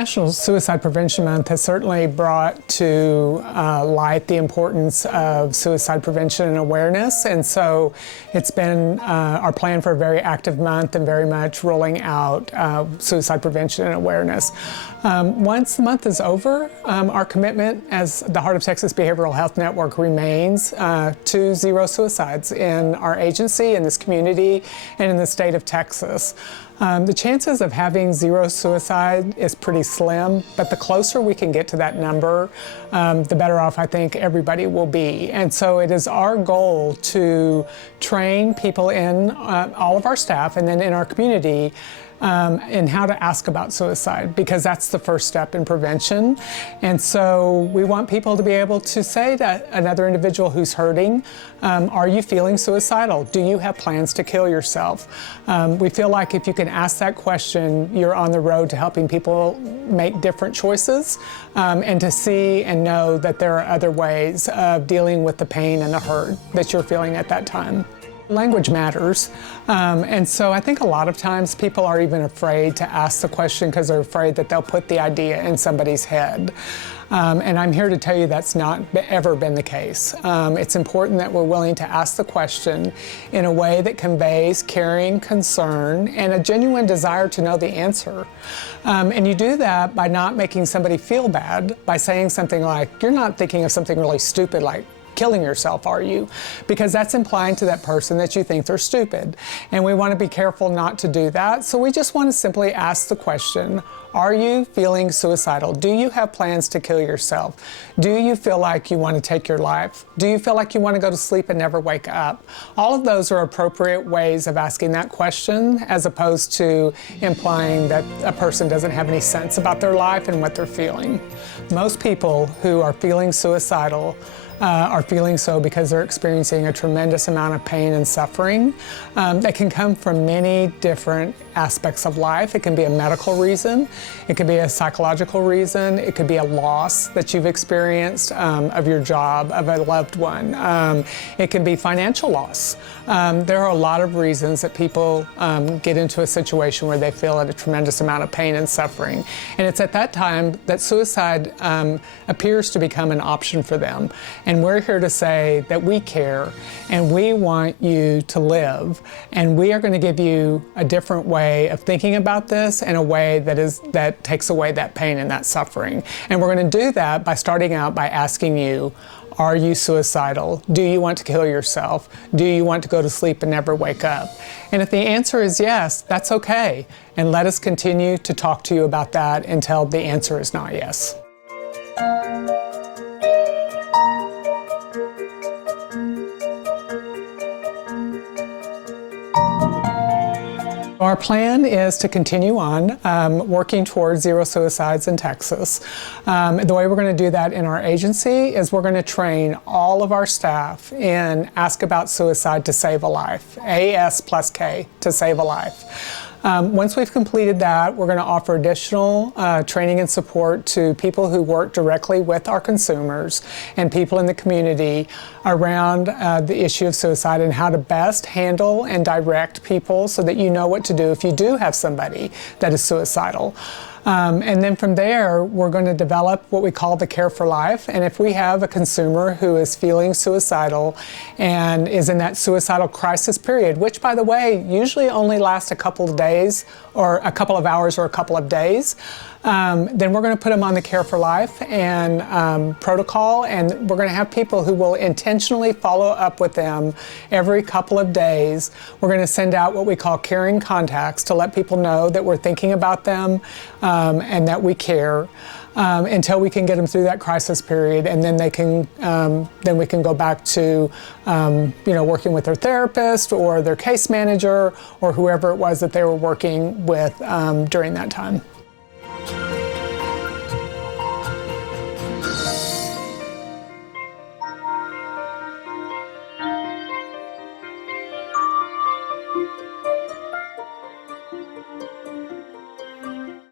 National Suicide Prevention Month has certainly brought to light the importance of suicide prevention and awareness, and so it's been our plan for a very active month and very much rolling out suicide prevention and awareness. Once the month is over, our commitment as the Heart of Texas Behavioral Health Network remains to zero suicides in our agency, in this community, and in the state of Texas. The chances of having zero suicide is pretty slim, but the closer we can get to that number, the better off I think everybody will be. And so it is our goal to train people in all of our staff and then in our community in how to ask about suicide, because that's the first step in prevention. And so we want people to be able to say to another individual who's hurting, are you feeling suicidal? Do you have plans to kill yourself? We feel like if you can ask that question, you're on the road to helping people make different choices and to see and know that there are other ways of dealing with the pain and the hurt that you're feeling at that time. Language matters, and so I think a lot of times people are even afraid to ask the question because they're afraid that they'll put the idea in somebody's head. And I'm here to tell you that's not ever been the case. It's important that we're willing to ask the question in a way that conveys caring, concern, and a genuine desire to know the answer. And you do that by not making somebody feel bad, by saying something like, you're not thinking of something really stupid like killing yourself, are you? Because that's implying to that person that you think they're stupid. And we want to be careful not to do that. So we just want to simply ask the question, are you feeling suicidal? Do you have plans to kill yourself? Do you feel like you want to take your life? Do you feel like you want to go to sleep and never wake up? All of those are appropriate ways of asking that question, as opposed to implying that a person doesn't have any sense about their life and what they're feeling. Most people who are feeling suicidal are feeling so because they're experiencing a tremendous amount of pain and suffering that can come from many different aspects of life. It can be a medical reason, it could be a psychological reason, it could be a loss that you've experienced of your job, of a loved one. It can be financial loss. There are a lot of reasons that people get into a situation where they feel a tremendous amount of pain and suffering. And it's at that time that suicide appears to become an option for them. And we're here to say that we care and we want you to live, and we are going to give you a different way of thinking about this, in a way that takes away that pain and that suffering. And we're going to do that by starting out by asking you, are you suicidal? Do you want to kill yourself? Do you want to go to sleep and never wake up? And if the answer is yes, that's okay. And let us continue to talk to you about that until the answer is not yes. Our plan is to continue on working towards zero suicides in Texas. The way we're going to do that in our agency is we're going to train all of our staff in Ask About Suicide to Save a Life, AS+K, to save a life. Once we've completed that, we're going to offer additional training and support to people who work directly with our consumers and people in the community around the issue of suicide and how to best handle and direct people so that you know what to do if you do have somebody that is suicidal. And then from there, we're going to develop what we call the Care for Life. And if we have a consumer who is feeling suicidal and is in that suicidal crisis period, which, by the way, usually only lasts a couple of days or a couple of hours or a couple of days, then we're going to put them on the Care for Life and protocol, and we're going to have people who will intentionally follow up with them every couple of days. We're going to send out what we call caring contacts to let people know that we're thinking about them and that we care. Until we can get them through that crisis period, and then then we can go back to working with their therapist or their case manager or whoever it was that they were working with during that time.